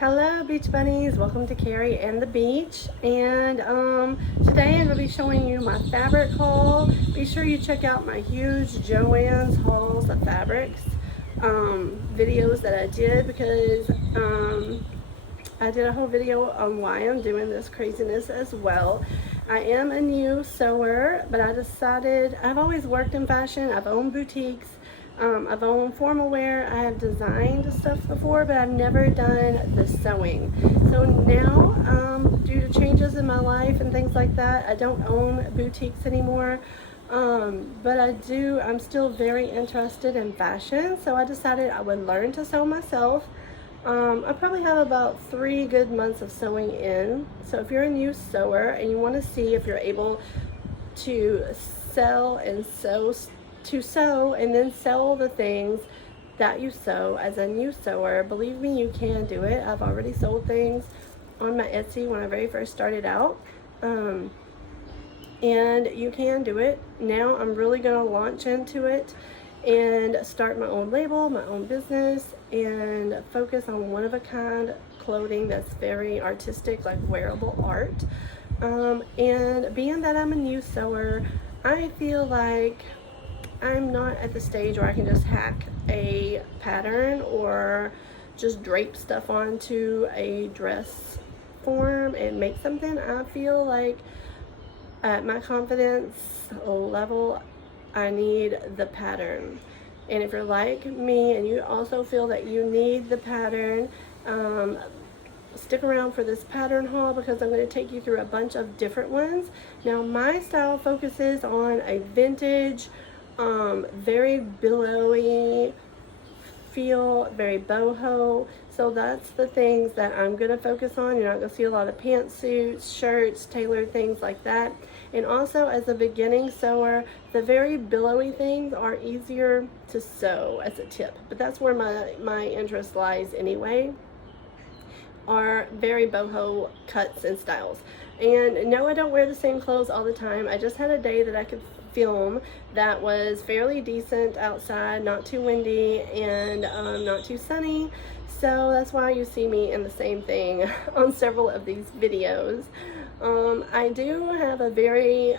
Hello beach bunnies, welcome to Carrie and the beach. And today I'm going to be showing you my fabric haul. Be sure you check out my huge Joann's hauls of fabrics videos that I did, because I did a whole video on why I'm doing this craziness as well. I am a new sewer, but I decided, I've always worked in fashion, I've owned boutiques, I've owned formal wear, I have designed stuff before, but I've never done the sewing. So now, due to changes in my life and things like that, I don't own boutiques anymore. But I'm still very interested in fashion, so I decided I would learn to sew myself. I probably have about 3 good months of sewing in. So if you're a new sewer and you want to see if you're able to sell and sew and then sell the things that you sew as a new sewer, believe me, you can do it. I've already sold things on my Etsy when I very first started out, and you can do it. Now I'm really going to launch into it and start my own label, my own business, and focus on one-of-a-kind clothing that's very artistic, like wearable art. And being that I'm a new sewer, I feel like I'm not at the stage where I can just hack a pattern or just drape stuff onto a dress form and make something. I feel like at my confidence level, I need the pattern. And if you're like me and you also feel that you need the pattern, stick around for this pattern haul, because I'm going to take you through a bunch of different ones. Now my style focuses on a vintage, very billowy feel, very boho. So that's the things that I'm going to focus on. You're not going to see a lot of pantsuits, shirts, tailored things like that. And also, as a beginning sewer, the very billowy things are easier to sew as a tip. But that's where my interest lies anyway, are very boho cuts and styles. And no, I don't wear the same clothes all the time. I just had a day that I could film that was fairly decent outside, not too windy and not too sunny. So that's why you see me in the same thing on several of these videos. I do have a very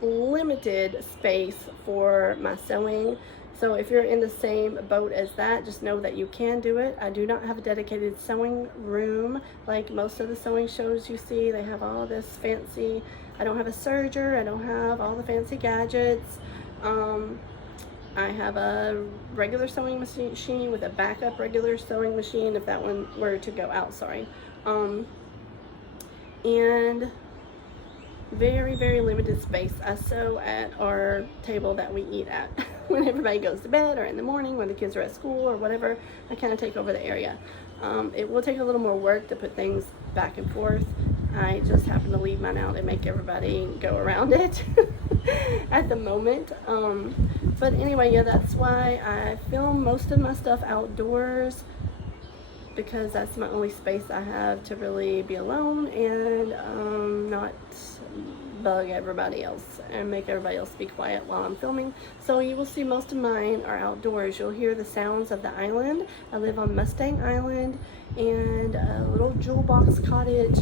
limited space for my sewing. So if you're in the same boat as that, just know that you can do it. I do not have a dedicated sewing room like most of the sewing shows you see. They have all this fancy, I don't have a serger, I don't have all the fancy gadgets. I have a regular sewing machine with a backup regular sewing machine if that one were to go out, sorry. And very, very limited space. I sew at our table that we eat at when everybody goes to bed, or in the morning when the kids are at school or whatever. I kind of take over the area. It will take a little more work to put things back and forth. I just happen to leave mine out and make everybody go around it at the moment. But anyway, yeah, that's why I film most of my stuff outdoors, because that's my only space I have to really be alone and not bug everybody else and make everybody else be quiet while I'm filming. So you will see most of mine are outdoors. You'll hear the sounds of the island. I live on Mustang Island and a little jewel box cottage.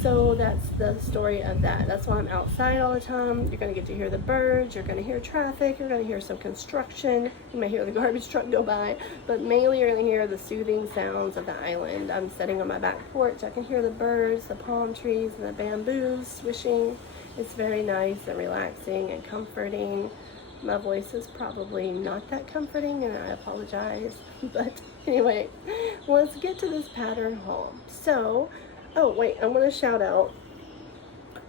So that's the story of that. That's why I'm outside all the time. You're going to get to hear the birds, you're going to hear traffic, you're going to hear some construction, you may hear the garbage truck go by, but mainly you're going to hear the soothing sounds of the island. I'm sitting on my back porch. I can hear the birds, the palm trees, and the bamboos swishing. It's very nice and relaxing and comforting. My voice is probably not that comforting, and I apologize. But anyway, let's get to this pattern haul. So, oh wait, I want to shout out,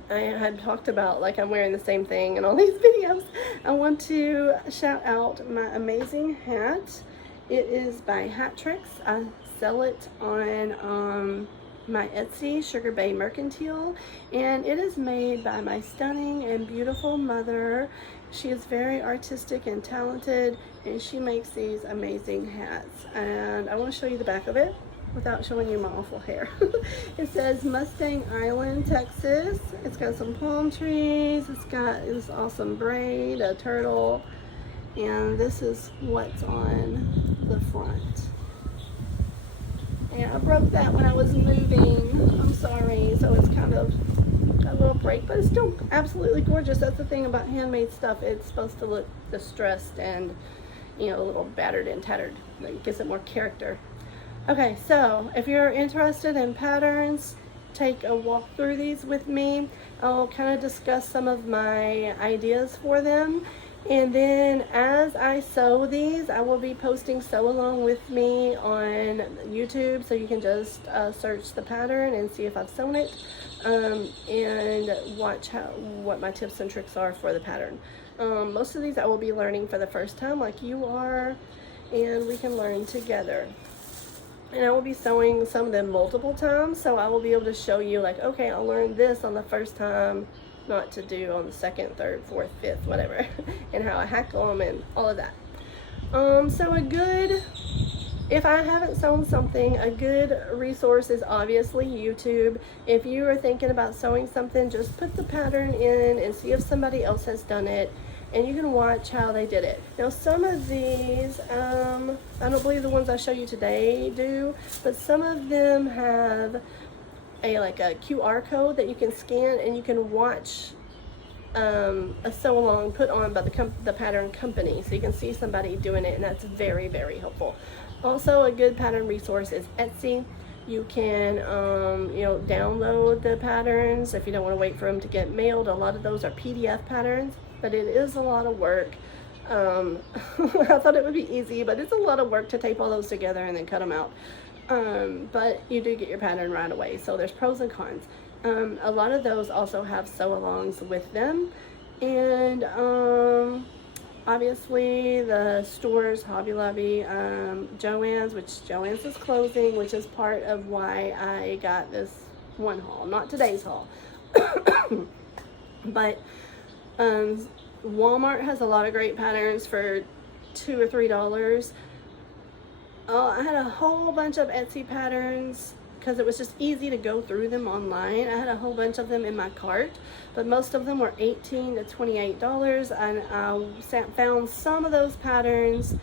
I had talked about like I'm wearing the same thing in all these videos. I want to shout out my amazing hat. It is by Hat Tricks. I sell it on my Etsy, Sugar Bay Mercantile, and it is made by my stunning and beautiful mother. She is very artistic and talented, and she makes these amazing hats. And I want to show you the back of it without showing you my awful hair. It says Mustang Island, Texas. It's got some palm trees. It's got this awesome braid, a turtle, and this is what's on the front. And I broke that when I was moving. I'm sorry. So it's kind of a little break, but it's still absolutely gorgeous. That's the thing about handmade stuff. It's supposed to look distressed and, you know, a little battered and tattered. It gives it more character. Okay, so if you're interested in patterns, take a walk through these with me. I'll kind of discuss some of my ideas for them. And then as I sew these, I will be posting Sew Along with me on YouTube, so you can just search the pattern and see if I've sewn it, and watch what my tips and tricks are for the pattern. Most of these I will be learning for the first time like you are, and we can learn together. And I will be sewing some of them multiple times, so I will be able to show you like, okay, I'll learn this on the first time, not to do on the second, third, fourth, fifth, whatever, and how I hackle them and all of that. So if I haven't sewn something, a good resource is obviously YouTube. If you are thinking about sewing something, just put the pattern in and see if somebody else has done it, and you can watch how they did it. Now some of these, I don't believe the ones I show you today do, but some of them have like a QR code that you can scan, and you can watch a sew along put on by the pattern company, so you can see somebody doing it, and that's very, very helpful. Also, a good pattern resource is Etsy. You can download the patterns if you don't want to wait for them to get mailed. A lot of those are PDF patterns, but it is a lot of work. I thought it would be easy, but it's a lot of work to tape all those together and then cut them out. But you do get your pattern right away, so there's pros and cons. A lot of those also have sew-alongs with them, and obviously the stores, Hobby Lobby, Joann's, which Joann's is closing, which is part of why I got this one haul, not today's haul. But Walmart has a lot of great patterns for $2 or $3. I had a whole bunch of Etsy patterns because it was just easy to go through them online. I had a whole bunch of them in my cart, but most of them were $18 to $28, and I found some of those patterns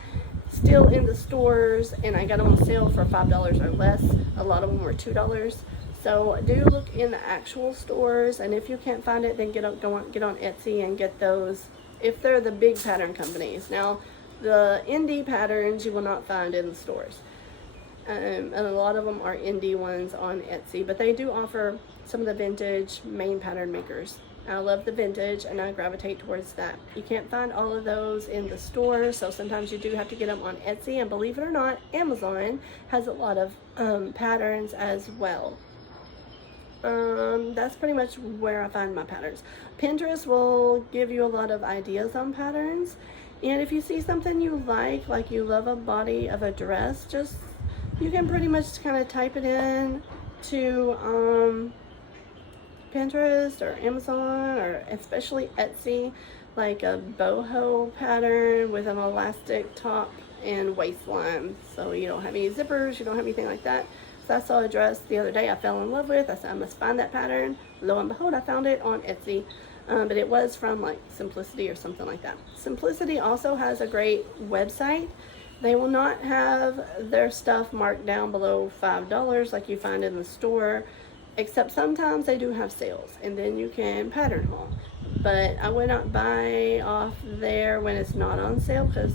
still in the stores, and I got them on sale for $5 or less. A lot of them were $2. So do look in the actual stores, and if you can't find it, then get on Etsy and get those if they're the big pattern companies. Now, the indie patterns you will not find in the stores. And a lot of them are indie ones on Etsy, but they do offer some of the vintage main pattern makers. I love the vintage, and I gravitate towards that. You can't find all of those in the store, so sometimes you do have to get them on Etsy, and believe it or not, Amazon has a lot of patterns as well. That's pretty much where I find my patterns. Pinterest will give you a lot of ideas on patterns, and if you see something you like you love a body of a dress, you can pretty much kind of type it in to Pinterest or Amazon, or especially Etsy, like a boho pattern with an elastic top and waistline, so you don't have any zippers, you don't have anything like that. So I saw a dress the other day I fell in love with. I said I must find that pattern. Lo and behold, I found it on Etsy, but it was from like Simplicity or something like that. Simplicity also has a great website. They will not have their stuff marked down below $5 like you find in the store, except sometimes they do have sales, and then you can pattern haul. But I would not buy off there when it's not on sale, because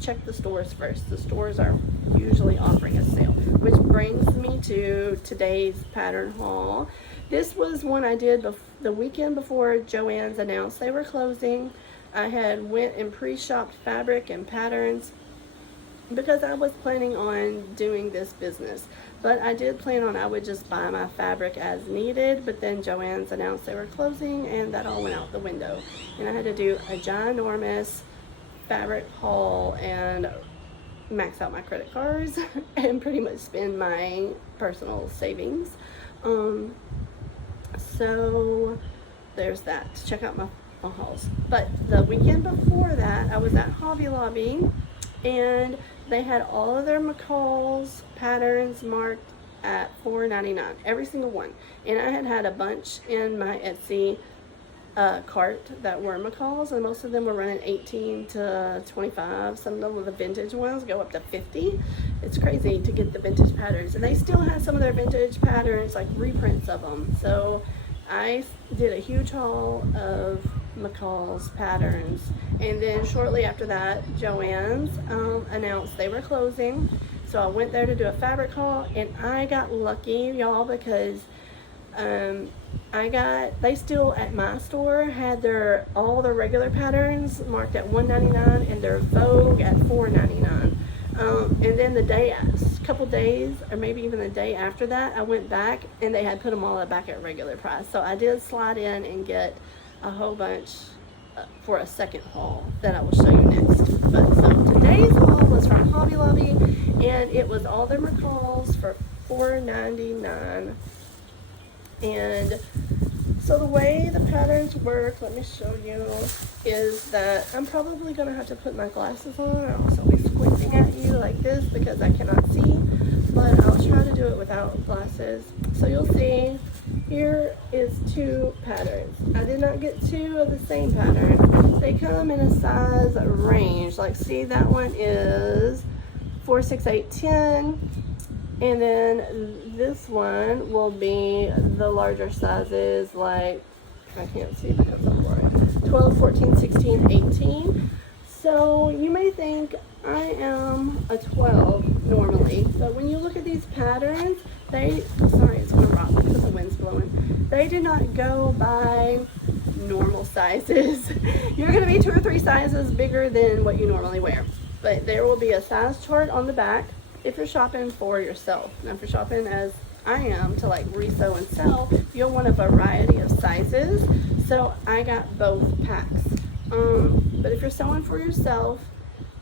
check the stores first. The stores are usually offering a sale, which brings me to today's pattern haul. This was one I did the weekend before Joann's announced they were closing. I had went and pre-shopped fabric and patterns because I was planning on doing this business, but I did plan on I would just buy my fabric as needed, but then Joann's announced they were closing, and that all went out the window, and I had to do a ginormous fabric haul and max out my credit cards and pretty much spend my personal savings. So there's that. Check out my hauls. But the weekend before that, I was at Hobby Lobby, and they had all of their McCall's patterns marked at $4.99, every single one. And I had a bunch in my Etsy cart that were McCall's, and most of them were running 18 to 25. Some of them were the vintage ones, go up to 50. It's crazy to get the vintage patterns, and they still have some of their vintage patterns, like reprints of them. So I did a huge haul of McCall's patterns, and then shortly after that, Joann's announced they were closing. So I went there to do a fabric haul, and I got lucky, y'all, because they still at my store had all their regular patterns marked at $1.99 and their Vogue at $4.99. And then a couple days, or maybe even the day after that, I went back and they had put them all back at regular price. So I did slide in and get a whole bunch for a second haul that I will show you next. But so today's haul was from Hobby Lobby, and it was all their McCall's for $4.99. And so the way the patterns work, let me show you, is that I'm probably going to have to put my glasses on, or else I'll be squinting at you like this because I cannot see, but I'll try to do it without glasses. So you'll see, here is 2 patterns. I did not get 2 of the same pattern. They come in a size range. Like, see, that one is 4, 6, 8, 10. And then this one will be the larger sizes, like, I can't see because I'm blind, 12, 14, 16, 18. So you may think I am a 12 normally, but when you look at these patterns, sorry, it's gonna rock because the wind's blowing. They do not go by normal sizes. You're gonna be 2 or 3 sizes bigger than what you normally wear. But there will be a size chart on the back if you're shopping for yourself. Now, if you're shopping as I am to like resew and sell, you'll want a variety of sizes. So I got both packs. But if you're sewing for yourself,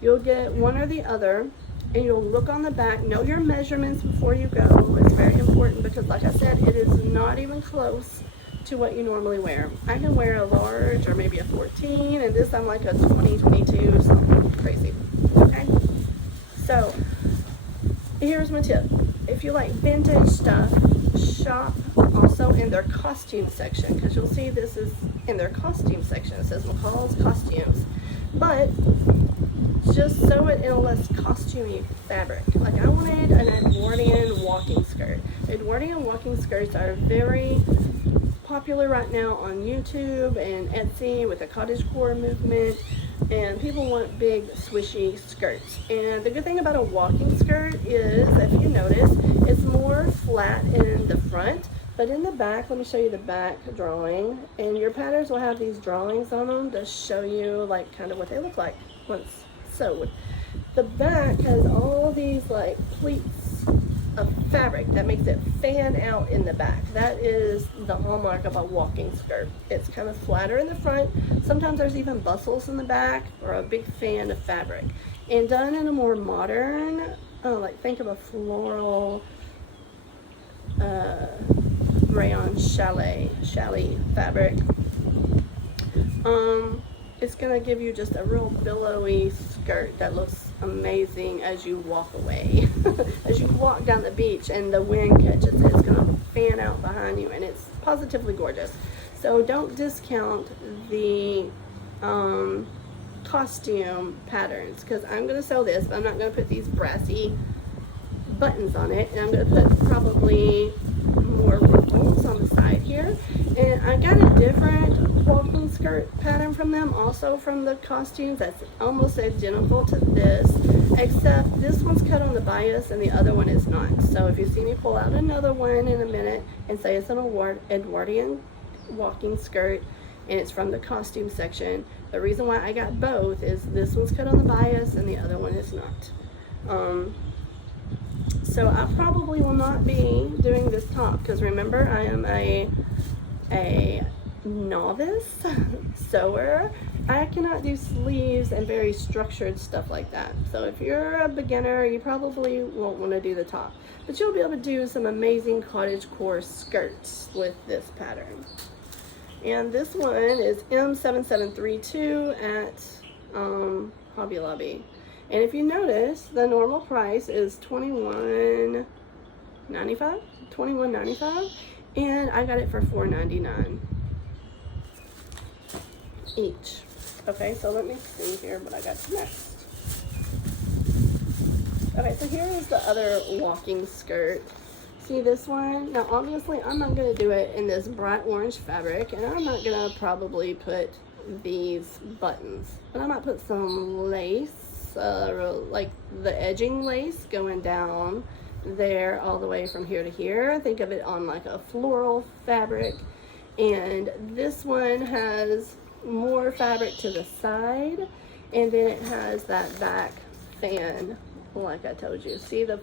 you'll get one or the other, and you'll look on the back, know your measurements before you go. It's very important because, like I said, it is not even close to what you normally wear. I can wear a large or maybe a 14, and this I'm like a 20, 22, something crazy. Okay? So here's my tip. If you like vintage stuff, shop also in their costume section, because you'll see this is in their costume section. It says McCall's Costumes. But just sew it in a less costumey fabric. Like, I wanted an Edwardian walking skirt. Edwardian walking skirts are very popular right now on YouTube and Etsy with the Cottagecore movement, and people want big swishy skirts. And the good thing about a walking skirt is, if you notice, it's more flat in the front, but in the back, let me show you the back drawing, and your patterns will have these drawings on them to show you like kind of what they look like once sewed. The back has all these like pleats of fabric that makes it fan out in the back. That is the hallmark of a walking skirt. It's kind of flatter in the front. Sometimes there's even bustles in the back, or a big fan of fabric. And done in a more modern, like think of a floral rayon chalet fabric. It's gonna give you just a real billowy skirt that looks amazing as you walk away. As you walk down the beach and the wind catches it, it's gonna fan out behind you, and it's positively gorgeous. So don't discount the costume patterns, because I'm gonna sew this, but I'm not gonna put these brassy buttons on it, and I'm gonna put probably more ruffles on the side here. And I got a different walking skirt pattern from them, also from the costumes, that's almost identical to this, except this one's cut on the bias and the other one is not. So if you see me pull out another one in a minute and say it's an Edwardian walking skirt and it's from the costume section, the reason why I got both is this one's cut on the bias and the other one is not. So I probably will not be doing this top, because remember, I am a novice sewer. I cannot do sleeves and very structured stuff like that. So if you're a beginner, you probably won't want to do the top, but you'll be able to do some amazing cottagecore skirts with this pattern. And this one is M7732 at Hobby Lobby. And if you notice, the normal price is $21.95, and I got it for $4.99. each. Okay, so let me see here what I got next. Okay, so here is the other walking skirt. See this one? Now obviously I'm not going to do it in this bright orange fabric, and I'm not going to probably put these buttons, but I might put some lace, like the edging lace going down there all the way from here to here. Think of it on like a floral fabric, and this one has more fabric to the side, and then it has that back fan like I told you. See the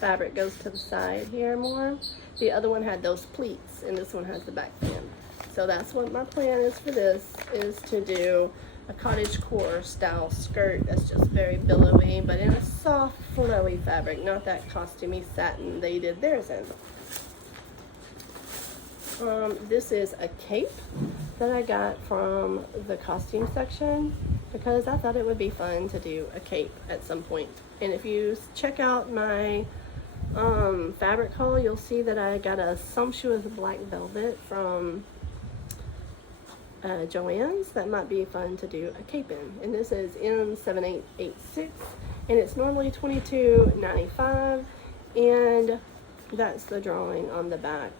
fabric goes to the side here more. The other one had those pleats, and this one has the back fan. So that's what my plan is for this, is to do a cottagecore style skirt that's just very billowy, but in a soft, flowy fabric, not that costumey satin they did theirs in. This is a cape that I got from the costume section because I thought it would be fun to do a cape at some point. And if you check out my fabric haul, you'll see that I got a sumptuous black velvet from Joann's that might be fun to do a cape in. And this is M7886, and it's normally $22.95, and that's the drawing on the back.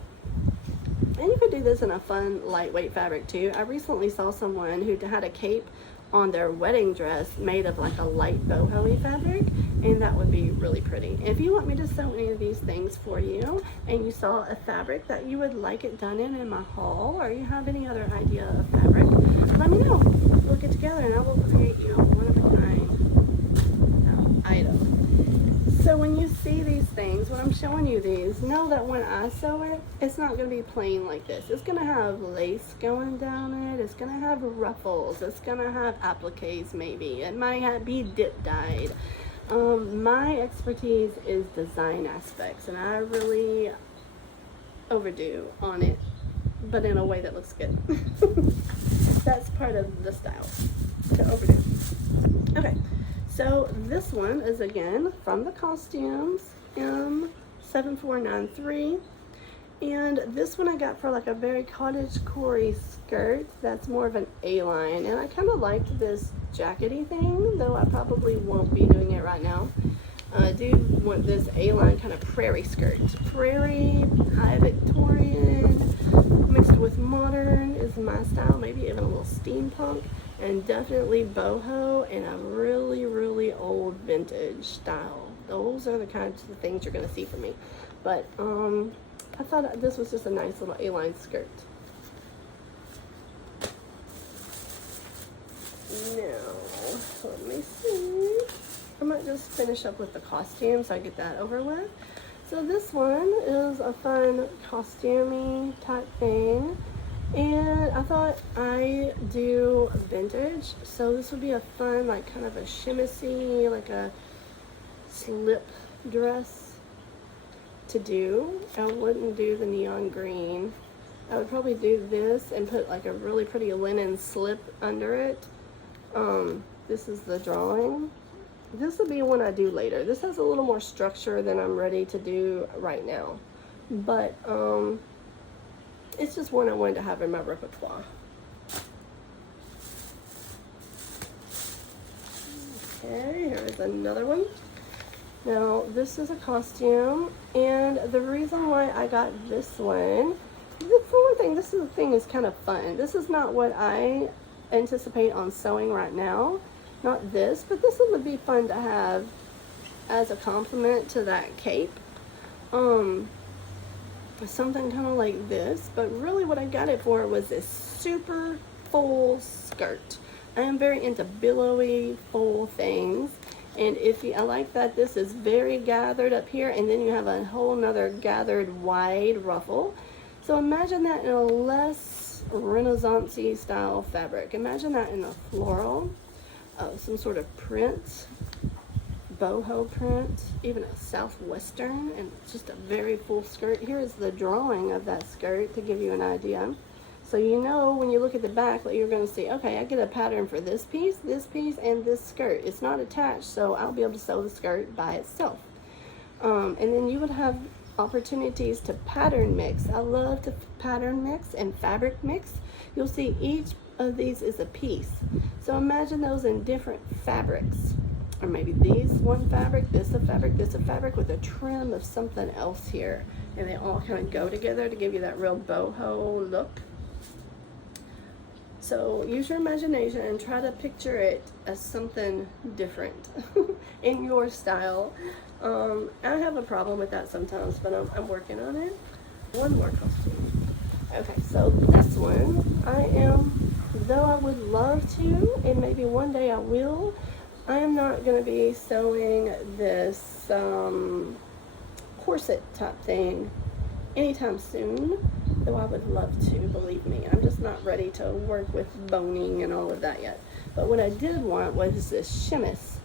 And you could do this in a fun lightweight fabric too. I recently saw someone who had a cape on their wedding dress made of like a light boho fabric, and that would be really pretty. If you want me to sew any of these things for you, and you saw a fabric that you would like it done in my haul, or you have any other idea of fabric, let me know. We'll get together and I will create you a one-of-a-kind item. So when you see these things, when I'm showing you these, know that when I sew it, it's not going to be plain like this. It's going to have lace going down it. It's going to have ruffles. It's going to have appliques maybe. It might be dip dyed. My expertise is design aspects, and I really overdo on it, but in a way that looks good. That's part of the style, to overdo. Okay. So this one is again from the costumes, M7493, and this one I got for like a very cottagecore skirt that's more of an A-line, and I kind of liked this jackety thing, though I probably won't be doing it right now. I do want this A-line kind of prairie skirt. Prairie, high Victorian, mixed with modern is my style, maybe even a little steampunk. And definitely boho and a really, really old vintage style. Those are the kinds of things you're going to see from me. But I thought this was just a nice little A-line skirt. Now, let me see. I might just finish up with the costume so I get that over with. So this one is a fun costumey type thing. And I thought I'd do vintage, so this would be a fun, like kind of a shimmy, like a slip dress to do. I wouldn't do the neon green. I would probably do this and put like a really pretty linen slip under it. This is the drawing. This will be one I do later. This has a little more structure than I'm ready to do right now. But, it's just one I wanted to have in my repertoire. Okay, here's another one. Now, this is a costume, and the reason why I got this one, for one thing, this thing is kind of fun. This is not what I anticipate on sewing right now. Not this, but this would be fun to have as a complement to that cape. Something kind of like this, but really what I got it for was this super full skirt. I am very into billowy full things, and I like that this is very gathered up here, and then you have a whole nother gathered wide ruffle. So imagine that in a less Renaissance-y style fabric. Imagine that in a floral, some sort of print, boho print, even a southwestern, and just a very full skirt. Here is the drawing of that skirt to give you an idea. So you know when you look at the back that you're going to see, okay, I get a pattern for this piece, and this skirt. It's not attached, so I'll be able to sew the skirt by itself. And then you would have opportunities to pattern mix. I love to pattern mix and fabric mix. You'll see each of these is a piece. So imagine those in different fabrics. Or maybe these one fabric, this a fabric, this a fabric with a trim of something else here. And they all kind of go together to give you that real boho look. So use your imagination and try to picture it as something different in your style. I have a problem with that sometimes, but I'm working on it. One more costume. Okay, so this one, though I would love to, and maybe one day I will, I am not going to be sewing this corset type thing anytime soon, though I would love to, believe me. I'm just not ready to work with boning and all of that yet. But what I did want was this chemise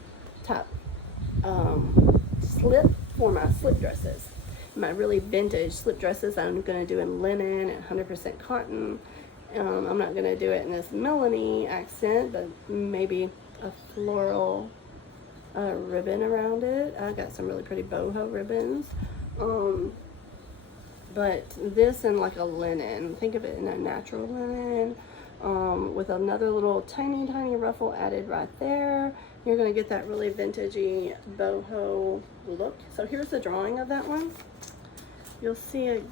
type slip for my slip dresses. My really vintage slip dresses I'm going to do in linen and 100% cotton. I'm not going to do it in this Melanie accent, but maybe a floral ribbon around it. I got some really pretty boho ribbons. But this in like a linen. Think of it in a natural linen with another little tiny ruffle added right there. You're going to get that really vintagey boho look. So here's the drawing of that one. You'll see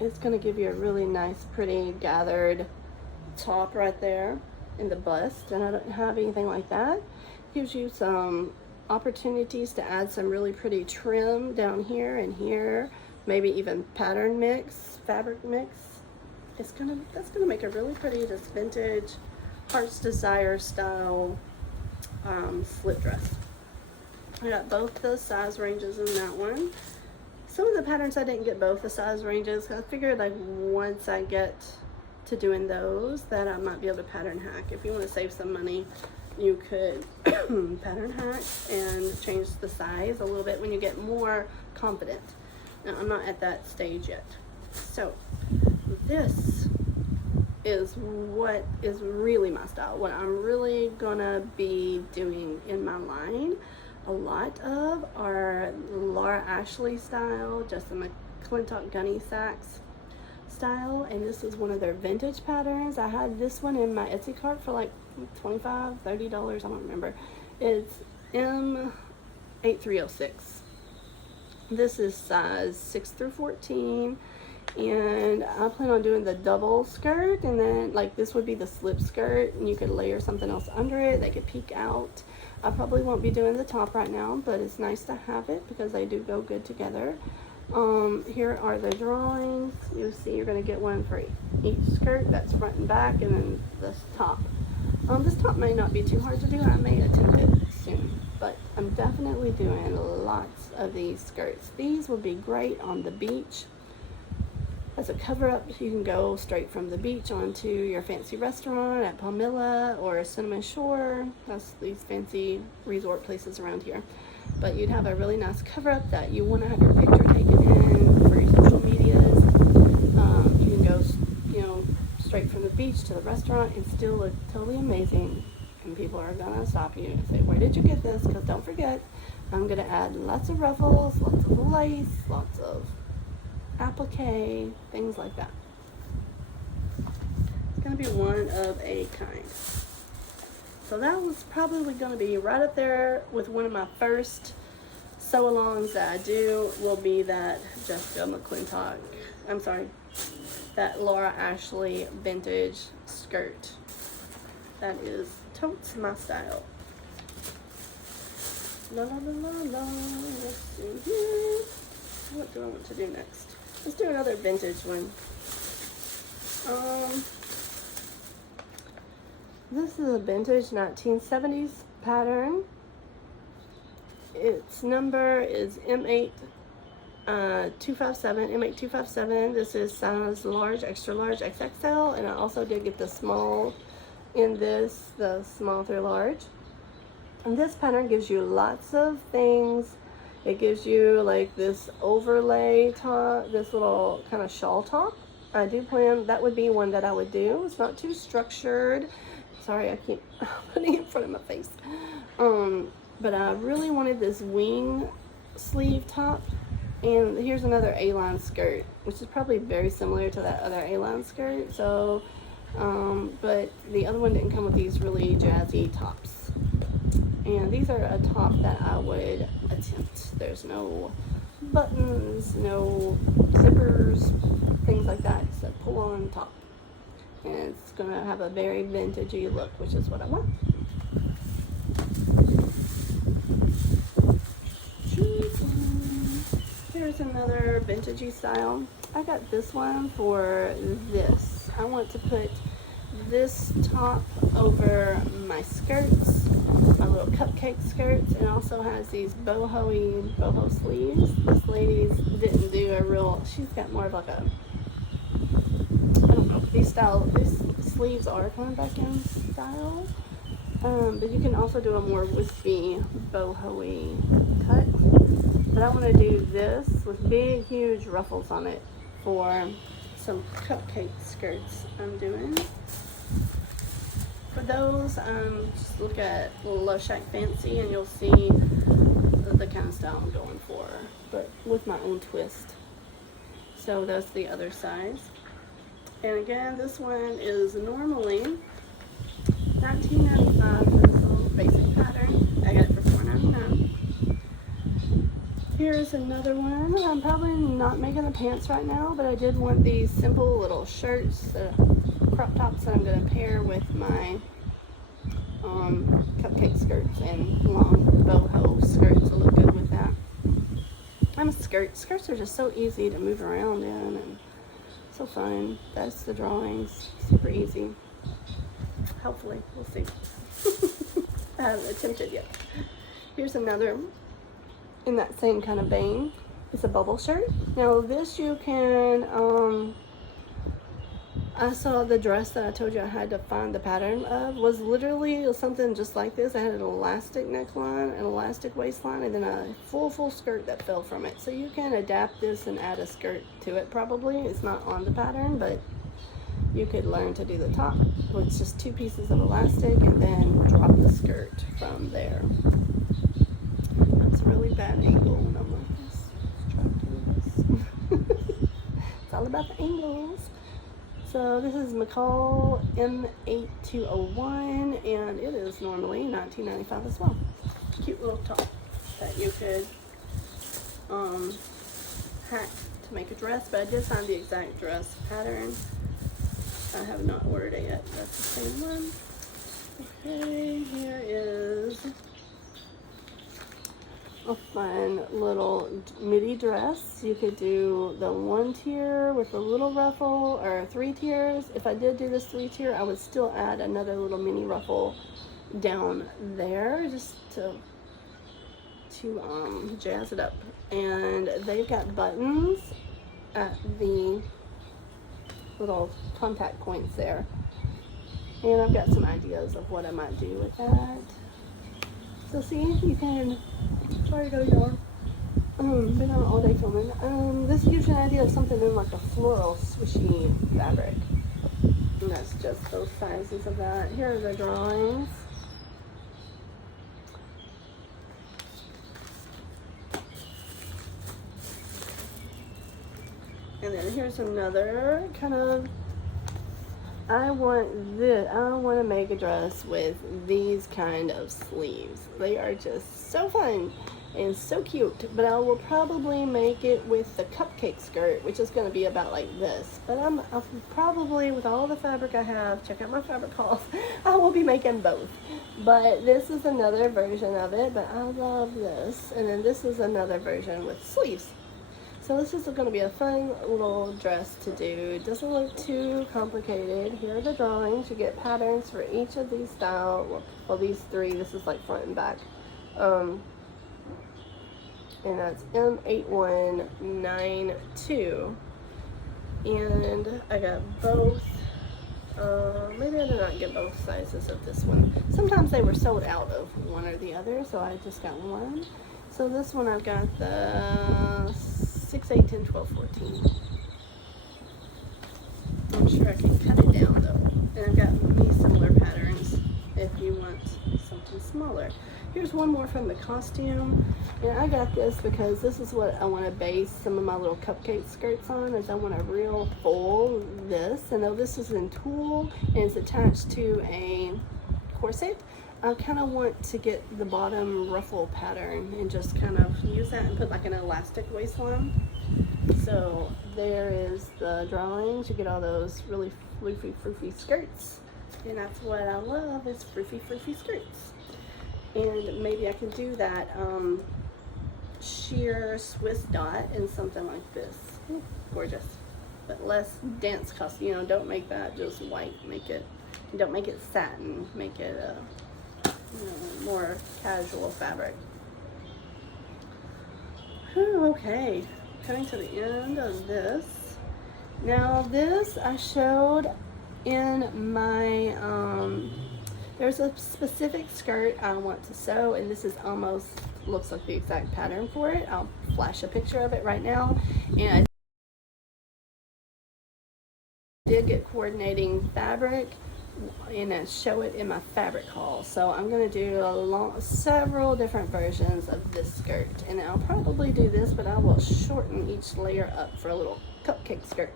it's going to give you a really nice, pretty gathered top right there in the bust. And I don't have anything like that. Gives you some opportunities to add some really pretty trim down here and here. Maybe even pattern mix, fabric mix. That's gonna make a really pretty, just vintage, Heart's Desire style slip dress. I got both the size ranges in that one. Some of the patterns I didn't get both the size ranges. I figured like once I get to doing those that I might be able to pattern hack. If you want to save some money, you could pattern hack and change the size a little bit when you get more confident. Now, I'm not at that stage yet. So this is what is really my style. What I'm really gonna be doing in my line a lot of are Laura Ashley style, just the McClintock Gunny Sacks style, and this is one of their vintage patterns. I had this one in my Etsy cart for like $25, $30, I don't remember. It's M8306. This is size 6 through 14, and I plan on doing the double skirt, and then like this would be the slip skirt, and you could layer something else under it. They could peek out. I probably won't be doing the top right now, but it's nice to have it because they do go good together. Here are the drawings. You'll see you're going to get one for each skirt. That's front and back, and then this top. This top may not be too hard to do. I may attempt it soon, but I'm definitely doing lots of these skirts. These would be great on the beach. As a cover-up, you can go straight from the beach onto your fancy restaurant at Palmilla or Cinnamon Shore. That's these fancy resort places around here. But you'd have a really nice cover-up that you want to have your picture taken in for your social medias. You can go, straight from the beach to the restaurant and still look totally amazing. And people are gonna stop you and say, "Where did you get this?" Because don't forget, I'm gonna add lots of ruffles, lots of lace, lots of applique, things like that. It's gonna be one of a kind. So that was probably gonna be right up there with one of my first sew-alongs that I do. Will be that Jessica McClintock, that Laura Ashley vintage skirt. That is totes my style. La la la la la. Let's see here. What do I want to do next? Let's do another vintage one. This is a vintage 1970s pattern. Its number is M8257. This is size large, extra large, XXL, and I also did get the small in this, the small through large. And this pattern gives you lots of things. It gives you like this overlay top, this little kind of shawl top. I do plan, that would be one that I would do. It's not too structured. Sorry, I keep putting it in front of my face. But I really wanted this wing sleeve top. And here's another A-line skirt, which is probably very similar to that other A-line skirt. So But the other one didn't come with these really jazzy tops. And these are a top that I would attempt. There's no buttons, no zippers, things like that. It's a pull-on top. And it's going to have a very vintagey look, which is what I want. Here's another vintagey style. I got this one for this. I want to put this top over my skirts, my little cupcake skirts, and also has these boho sleeves. This lady's didn't do a real, she's got more of like a, I don't know, these sleeves are coming back in style. But you can also do a more wispy boho-y cut. But I want to do this with big, huge ruffles on it for some cupcake skirts I'm doing. For those, just look at Love Shack Fancy and you'll see the kind of style I'm going for, but with my own twist. So that's the other size. And again, this one is normally $19.95 for this little basic pattern. I got it for $4.99. Here's another one. I'm probably not making the pants right now, but I did want these simple little shirts, the crop tops that I'm going to pair with my cupcake skirts and long boho skirts to look good with that. I'm a skirts are just so easy to move around in and so fun. That's the drawings, super easy. Hopefully, we'll see. I haven't attempted yet. Here's another in that same kind of vein. It's a bubble shirt. Now this you can, I saw the dress that I told you I had to find the pattern of was literally something just like this. I had an elastic neckline, an elastic waistline, and then a full skirt that fell from it. So you can adapt this and add a skirt to it probably. It's not on the pattern, but you could learn to do the top, which is just 2 pieces of elastic and then drop the skirt from there. That's a really bad angle when I'm like this. Try to do this. It's all about the angles. So this is McCall M8201 and it is normally $19.95 as well. Cute little top that you could hack to make a dress, but I did find the exact dress pattern. I have not ordered it yet. That's the same one. Okay, here is a fun little midi dress. You could do the 1 tier with a little ruffle or 3 tiers. If I did do this 3 tier, I would still add another little mini ruffle down there just to jazz it up. And they've got buttons at the little contact points there, and I've got some ideas of what I might do with that. So see, you can, sorry to go y'all, been on all day filming. This gives you an idea of something in like a floral swishy fabric, and that's just those sizes of that. Here are the drawings. And then here's another kind of, I want to make a dress with these kind of sleeves. They are just so fun and so cute, but I will probably make it with the cupcake skirt, which is going to be about like this. But I'll probably, with all the fabric I have, check out my fabric hauls, I will be making both. But this is another version of it, but I love this. And then this is another version with sleeves. So this is going to be a fun little dress to do. It doesn't look too complicated. Here are the drawings. You get patterns for each of these styles. Well, these 3. This is like front and back. And that's M8192. And I got both. Maybe I did not get both sizes of this one. Sometimes they were sold out of one or the other, so I just got one. So this one I've got the 6, 8, 10, 12, 14. I'm sure I can cut it down though. And I've got many similar patterns if you want something smaller. Here's one more from the costume, and I got this because this is what I want to base some of my little cupcake skirts on, is I want a real full this, and though this is in tulle and it's attached to a corset, I kind of want to get the bottom ruffle pattern and just kind of use that and put like an elastic waistline. So there is the drawings. You get all those really floofy skirts, and that's what I love, is floofy skirts. And maybe I can do that sheer Swiss dot in something like this. Ooh, gorgeous, but less dance costume. You know, don't make that just white. Don't make it satin. Make it a more casual fabric. Whew, okay, coming to the end of this. Now this I showed in my there's a specific skirt I want to sew, and this is almost looks like the exact pattern for it. I'll flash a picture of it right now. And I did get coordinating fabric and I show it in my fabric haul. So I'm going to do several different versions of this skirt, and I'll probably do this, but I will shorten each layer up for a little cupcake skirt.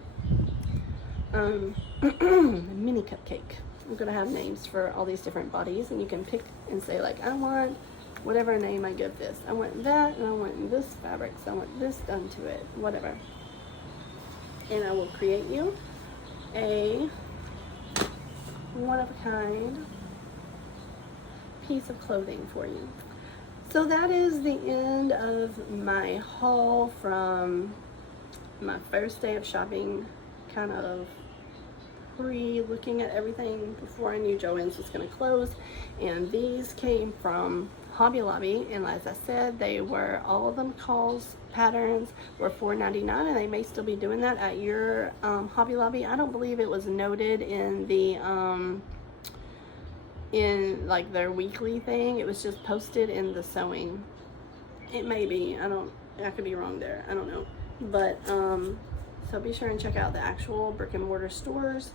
Mini cupcake. I'm going to have names for all these different bodies, and you can pick and say, like, I want whatever name I give this. I want that, and I want this fabric, so I want this done to it, whatever. And I will create you a one-of-a-kind piece of clothing for you. So that is the end of my haul from my first day of shopping, kind of looking at everything before I knew Joann's was going to close. And these came from Hobby Lobby, and as I said, they were all of them McCall's patterns were $4.99, and they may still be doing that at your Hobby Lobby. I don't believe it was noted in the in like their weekly thing. It was just posted in the sewing. It may be, I could be wrong there, I don't know, but so be sure and check out the actual brick and mortar stores,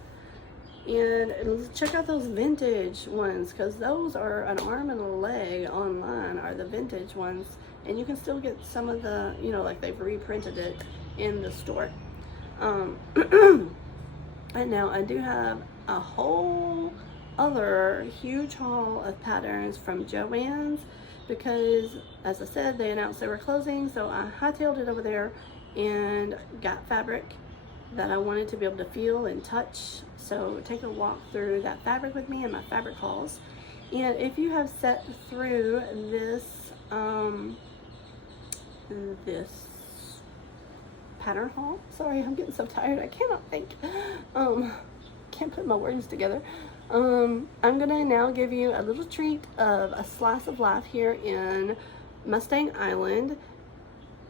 and check out those vintage ones, because those are an arm and a leg online, are the vintage ones, and you can still get some of the, you know, like they've reprinted it in the store. And now I do have a whole other huge haul of patterns from Joann's, because as I said, they announced they were closing, so I hightailed it over there and got fabric that I wanted to be able to feel and touch. So take a walk through that fabric with me in my fabric hauls. And if you have set through this this pattern haul, sorry, I'm getting so tired I cannot think, can't put my words together. I'm gonna now give you a little treat of a slice of life here in Mustang Island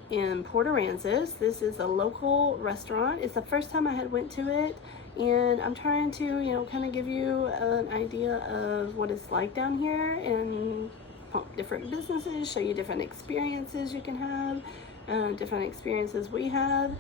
in Port Aransas. This is a local restaurant. It's the first time I had went to it, and I'm trying to, you know, kind of give you an idea of what it's like down here and pump different businesses, show you different experiences you can have, different experiences we have.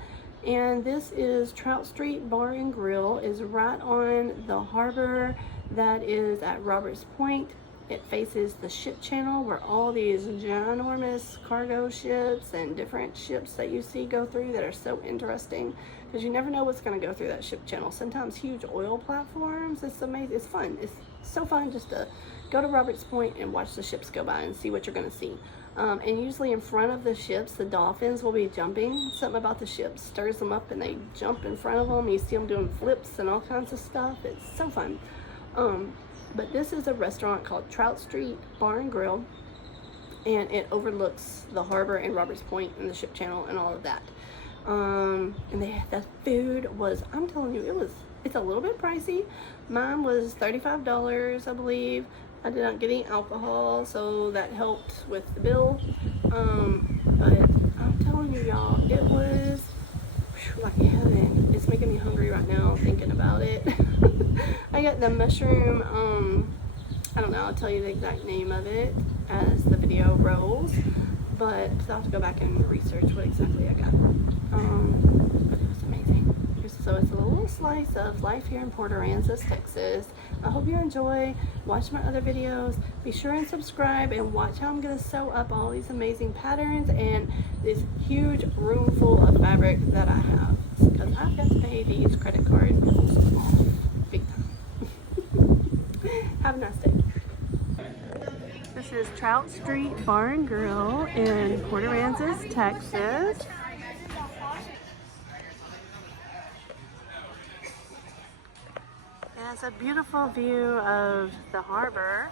And this is Trout Street Bar and Grill, is right on the harbor that is at Roberts Point. It faces the ship channel where all these ginormous cargo ships and different ships that you see go through that are so interesting, because you never know what's going to go through that ship channel. Sometimes huge oil platforms. It's amazing. It's fun. It's so fun just to go to Roberts Point and watch the ships go by and see what you're going to see. And usually in front of the ships, the dolphins will be jumping. Something about the ships stirs them up and they jump in front of them. You see them doing flips and all kinds of stuff. It's so fun. But this is a restaurant called Trout Street Bar and Grill, and it overlooks the harbor and Roberts Point and the ship channel and all of that. And the food was, I'm telling you, it's a little bit pricey. Mine was $35, I believe. I did not get any alcohol, so that helped with the bill. But I'm telling you, y'all, it was like heaven. It's making me hungry right now thinking about it. I got the mushroom, I don't know, I'll tell you the exact name of it as the video rolls, but I'll have to go back and research what exactly I got. But it was amazing. It was So it's a little slice of life here in Port Aransas, Texas. I hope you enjoy. Watch my other videos. Be sure and subscribe and watch how I'm going to sew up all these amazing patterns and this huge room full of fabric that I have. Because I've got to pay these credit card bills off big time. Have a nice day. This is Trout Street Bar and Grill in Port Aransas, Texas. It has a beautiful view of the harbor.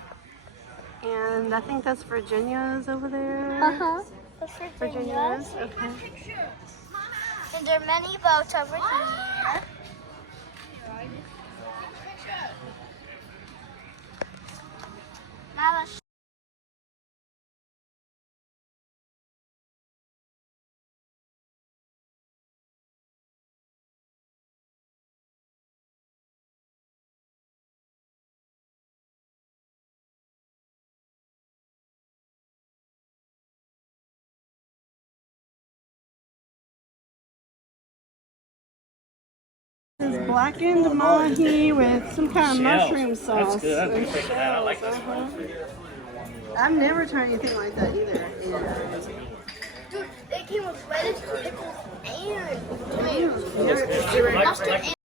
And I think that's Virginia's over there. Uh-huh. That's Virginia's, okay. And there are many boats over here. Now let's This is blackened mahi with some kind of mushroom sauce. That's good. And That's that. I like this shells, one. I've never tried anything like that either. dude, they came with lettuce, pickles, and Yeah. mustard and